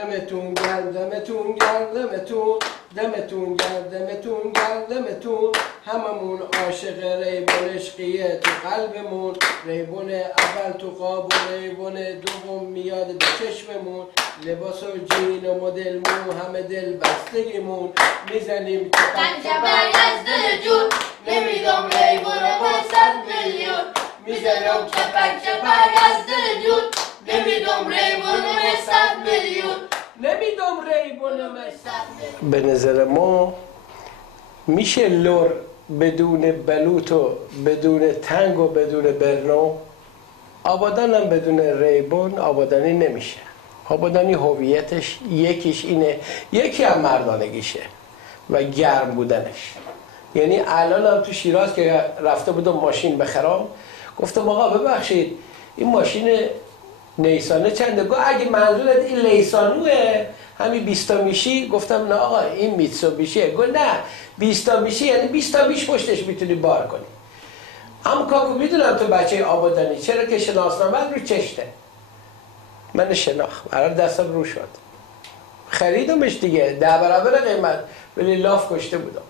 دمتون گرم دمتون گرم دمتون دمتون گرم دمتون گرم دمتون هممون عاشق ریبون عشقیه تو قلبمون ریبون اول تو قاب و ریبون دوم میاد به چشممون لباس و جین و مدلمون همه دل بستگیمون میزنیم چپک چپک از دل جون نمیدم ریبون من 100 میلیون میزنم چپک چپک از دل جون نمیدم ریبون من 100 میلیون نمیدم ریبون من 100 میلیون. به نظر ما میشه لور بدون بلوط و بدون تنگ و بدون برنو. آبادان هم بدون ریبون آبادانی نمیشه. آبادانی هویتش یکیش اینه، یکی هم مردانگیشه و گرم بودنش. یعنی الان هم تو شیراز که رفته بودم ماشین بخرم گفتم آقا ببخشید این ماشین نیسانه چنده؟ گفت اگه منظورت این لیسانوه همین 20 میشی. گفتم نه آقا این میتسوبیشیه. گفت نه 20 میشی یعنی 20 میش پشتش میتونی بار کنی. اما کاکو میدونم تو بچه آبادانی چرا که شناسنامه رو چشته. من شناخت برای دستم رو شد خریدمش دیگه 10 برابر قیمت ولی لاف کشته بودم.